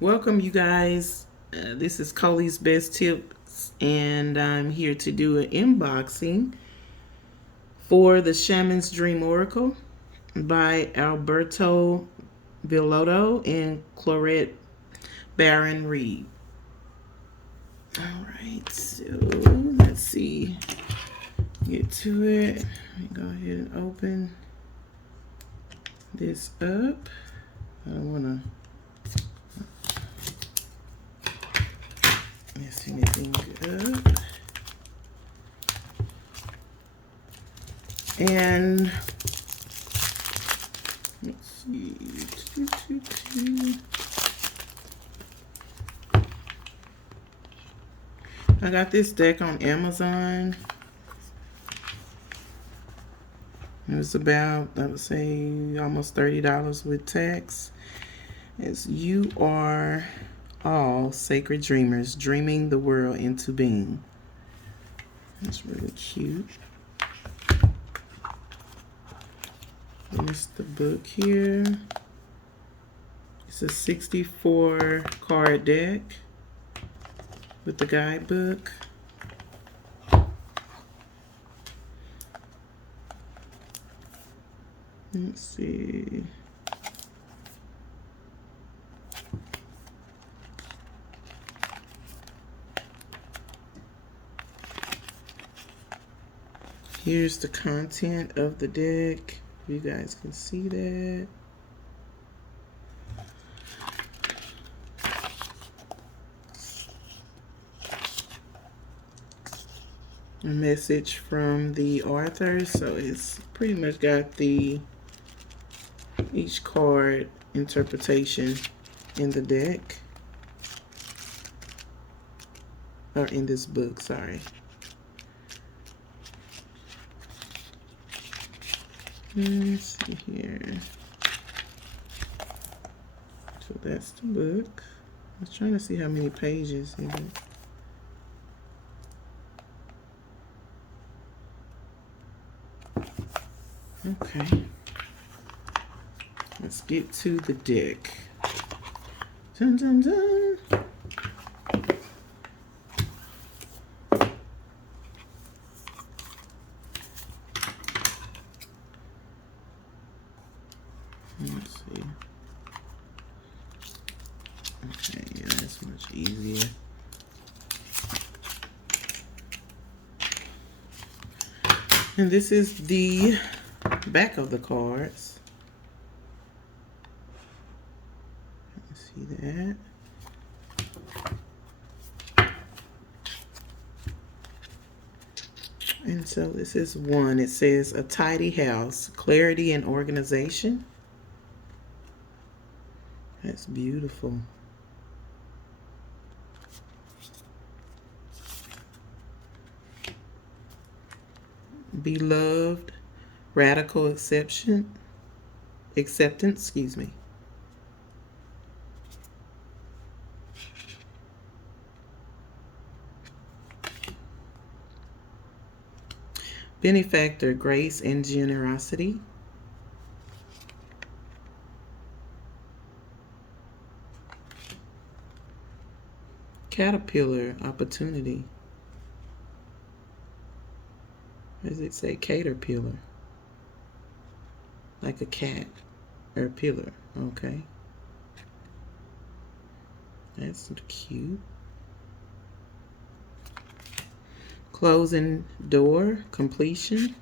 Welcome, you guys. This is Coley's Best Tips, and I'm here to do an unboxing for the Shaman's Dream Oracle by Alberto Villotto and Clarette Baron Reed. All right, so let's see. Get to it. Let me go ahead and open this up. I don't want to mess anything up. And let's see. I got this deck on Amazon. It was about, I would say, almost $30 with tax. It's You Are All Sacred Dreamers, Dreaming the World into Being. That's really cute. There's the book here. It's a 64 card deck with the guidebook. Let's see. Here's the content of the deck. You guys can see that. A message from the author. So it's pretty much got each card interpretation in the deck. Or in this book, sorry. Let's see here. So that's the book. I was trying to see how many pages in it. Okay. Let's get to the deck. Dun dun dun. Let's see. Okay, yeah, that's much easier. And this is the back of the cards. Let's see that. And so this is one. It says a tidy house, clarity and organization. That's beautiful. Beloved, radical acceptance, excuse me. Benefactor, grace and generosity. Caterpillar, opportunity. What does it say? Caterpillar. Like a cat or a pillar. Okay. That's cute. Closing door, completion.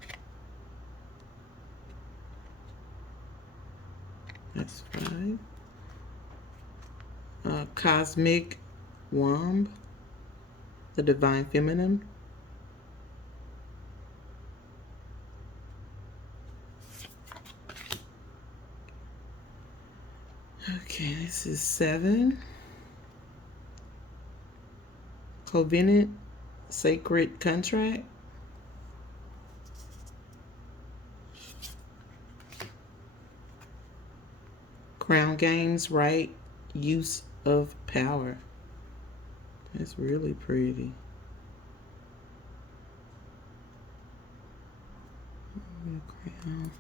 That's 5. Cosmic womb, the divine feminine. Okay, this is 7. Covenant, sacred contract. Crown games, right use of power. That's really pretty. Crown.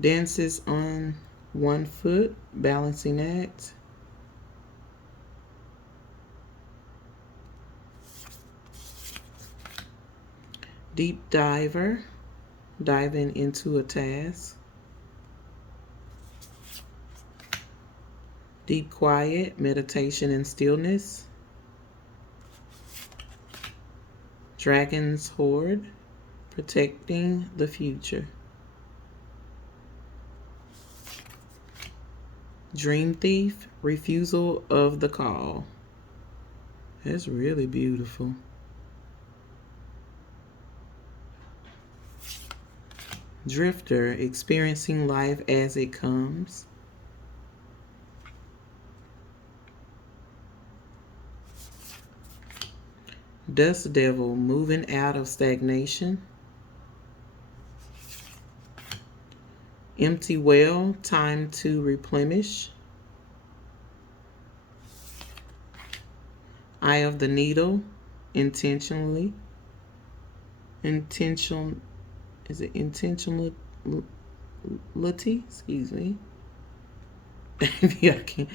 Dances on 1 foot, balancing act. Deep diver, diving into a task. Deep quiet, meditation and stillness. Dragon's horde, protecting the future. Dream thief, refusal of the call. That's really beautiful. Drifter, experiencing life as it comes. Dust devil, moving out of stagnation. Empty well, time to replenish. Eye of the needle, intentionally. Is it intentionality? Excuse me. Maybe I can't.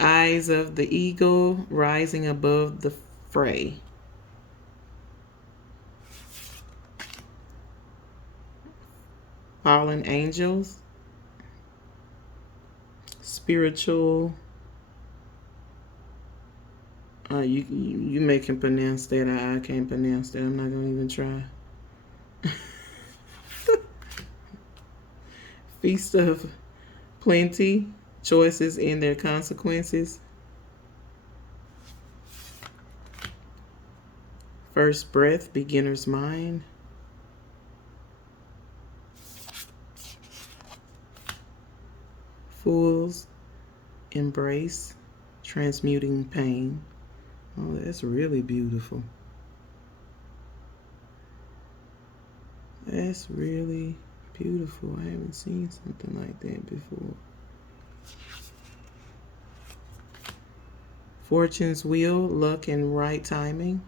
Eyes of the eagle, rising above the fray. Fallen angels, spiritual. You may can pronounce that. I can't pronounce that. I'm not gonna even try. Feast of plenty, choices and their consequences. First breath, beginner's mind. Fool's embrace, transmuting pain. Oh, that's really beautiful. That's really beautiful. I haven't seen something like that before. Fortune's wheel, luck and right timing.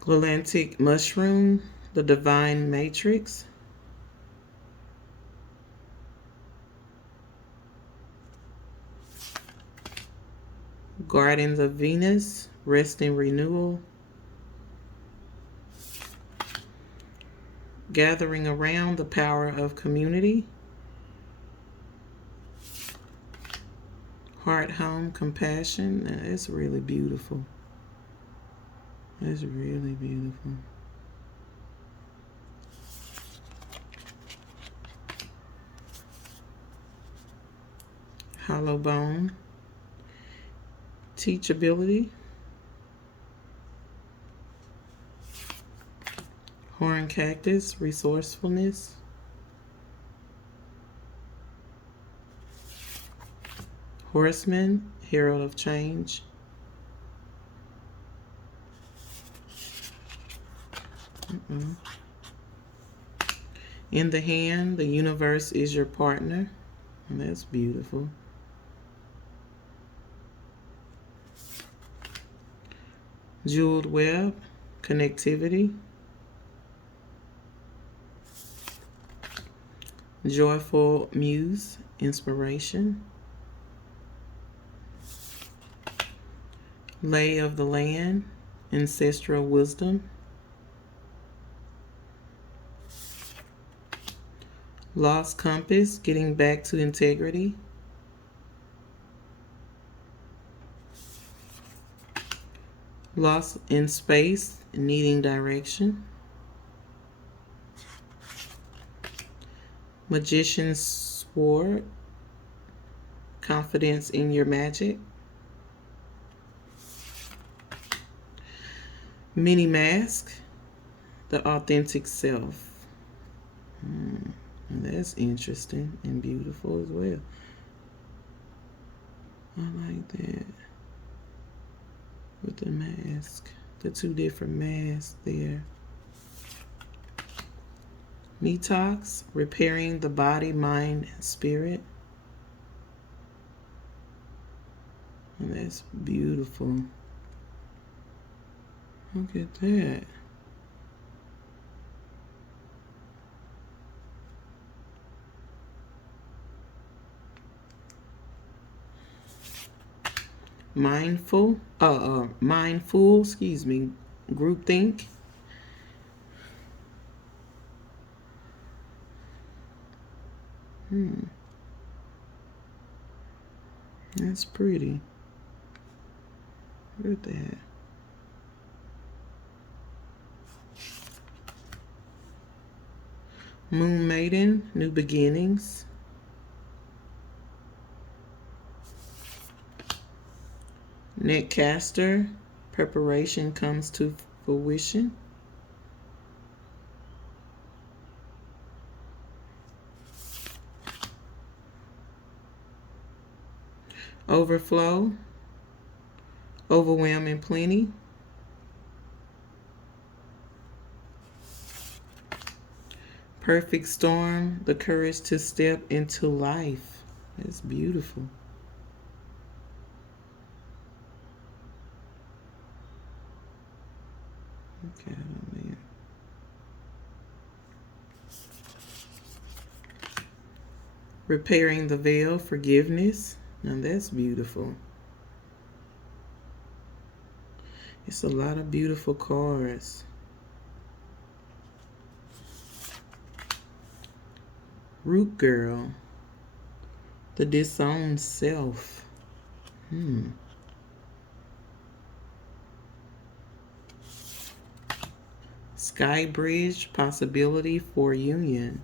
Glantic mushroom, the divine matrix. Gardens of Venus, rest and renewal. Gathering around the power of community. Heart, home, compassion. Now, it's really beautiful. It's really beautiful. Hollow bone. Teachability. Horn cactus, resourcefulness. Horseman, herald of change. In the hand, the universe is your partner. And that's beautiful. Jeweled web, connectivity. Joyful muse, inspiration. Lay of the land, ancestral wisdom. Lost compass, getting back to integrity. Lost in space, needing direction. Magician's sword, confidence in your magic. Mini mask, the authentic self. That's interesting and beautiful as well. I like that. With the mask, the two different masks there. Detox, repairing the body, mind, and spirit. And that's beautiful. Look at that. Mindful, excuse me, groupthink. That's pretty. Look at that. Moon Maiden, New Beginnings. Netcaster, Preparation Comes to Fruition. Overflow, Overwhelm and Plenty. Perfect Storm, The Courage to Step into Life. That's beautiful. Look at them there. Repairing the Veil, Forgiveness. Now that's beautiful. It's a lot of beautiful cards. Root Girl, The Disowned Self. Sky Bridge, Possibility for Union.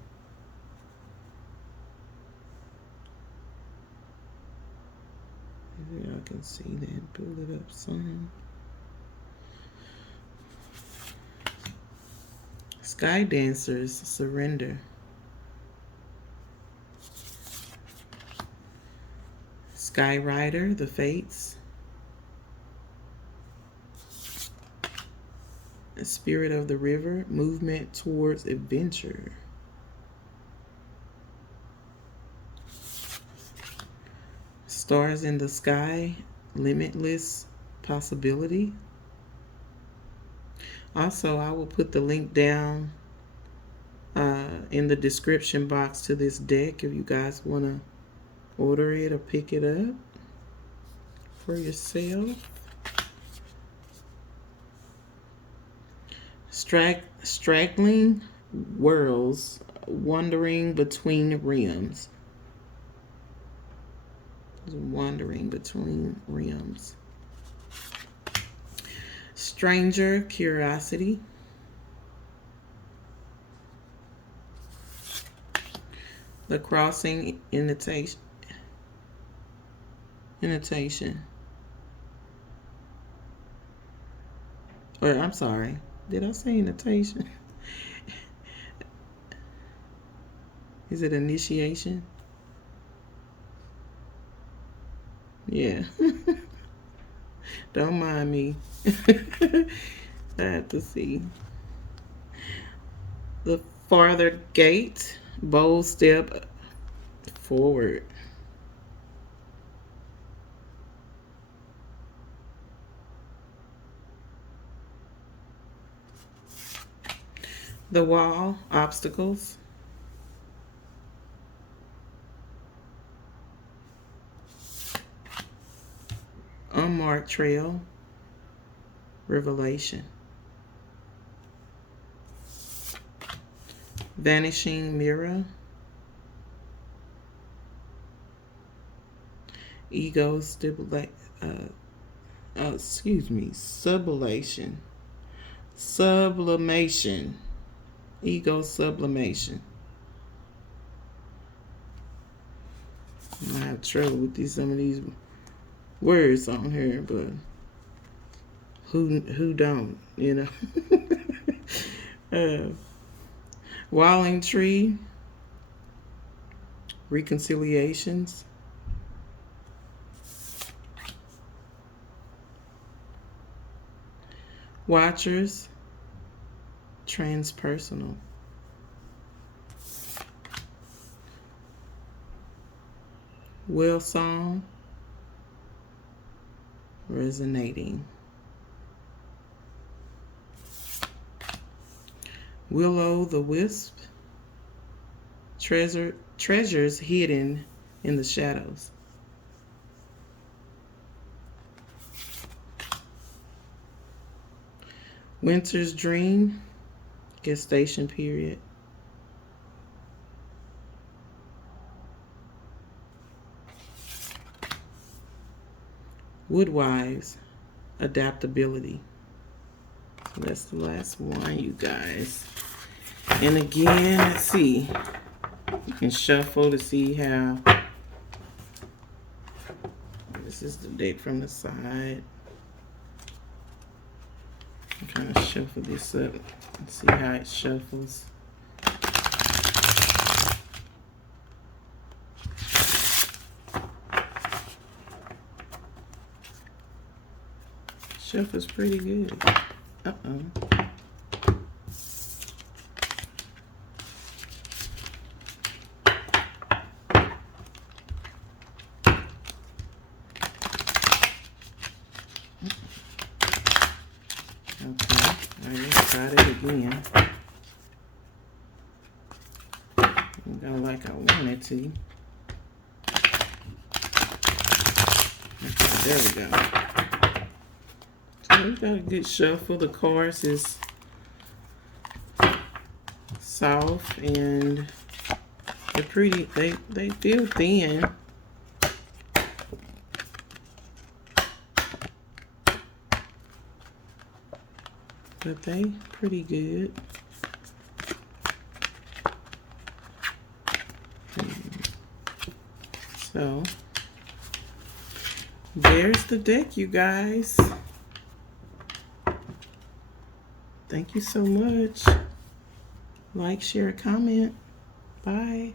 Maybe I can see that. Pull it up some. Sky Dancers, Surrender. Sky Rider, The Fates. Spirit of the River, Movement Towards Adventure. Stars in the Sky, Limitless Possibility. Also, I will put the link down in the description box to this deck if you guys want to order it or pick it up for yourself. Straggling Worlds, Wandering Between Realms. Wandering Between Realms. Stranger Curiosity. The Crossing Invitation. Or I'm sorry. Did I say invitation? Is it initiation? Yeah. Don't mind me. I have to see. The Farther Gate, Bold Step Forward. The Wall, Obstacles. Unmarked Trail, Revelation. Vanishing Mirror. Ego Sublimation. Ego sublimation. I have trouble with some of these words on here, but who don't, you know? Walling Tree, Reconciliations. Watchers, Transpersonal. Will Song, Resonating. Willow the Wisp. Treasures hidden in the shadows. Winter's Dream. Gestation period. Woodwives. Adaptability. So that's the last one, you guys. And again, let's see. You can shuffle to see how. This is the deck from the side. I'm trying to shuffle this up and see how it shuffles. Shuffles pretty good. Uh-oh. Okay, let's try it again. Go like I wanted to. Okay, there we go. So we got a good shuffle. The cards is soft and they're pretty. They feel thin. But they pretty good. So there's the deck, you guys. Thank you so much. Like, share, comment. Bye.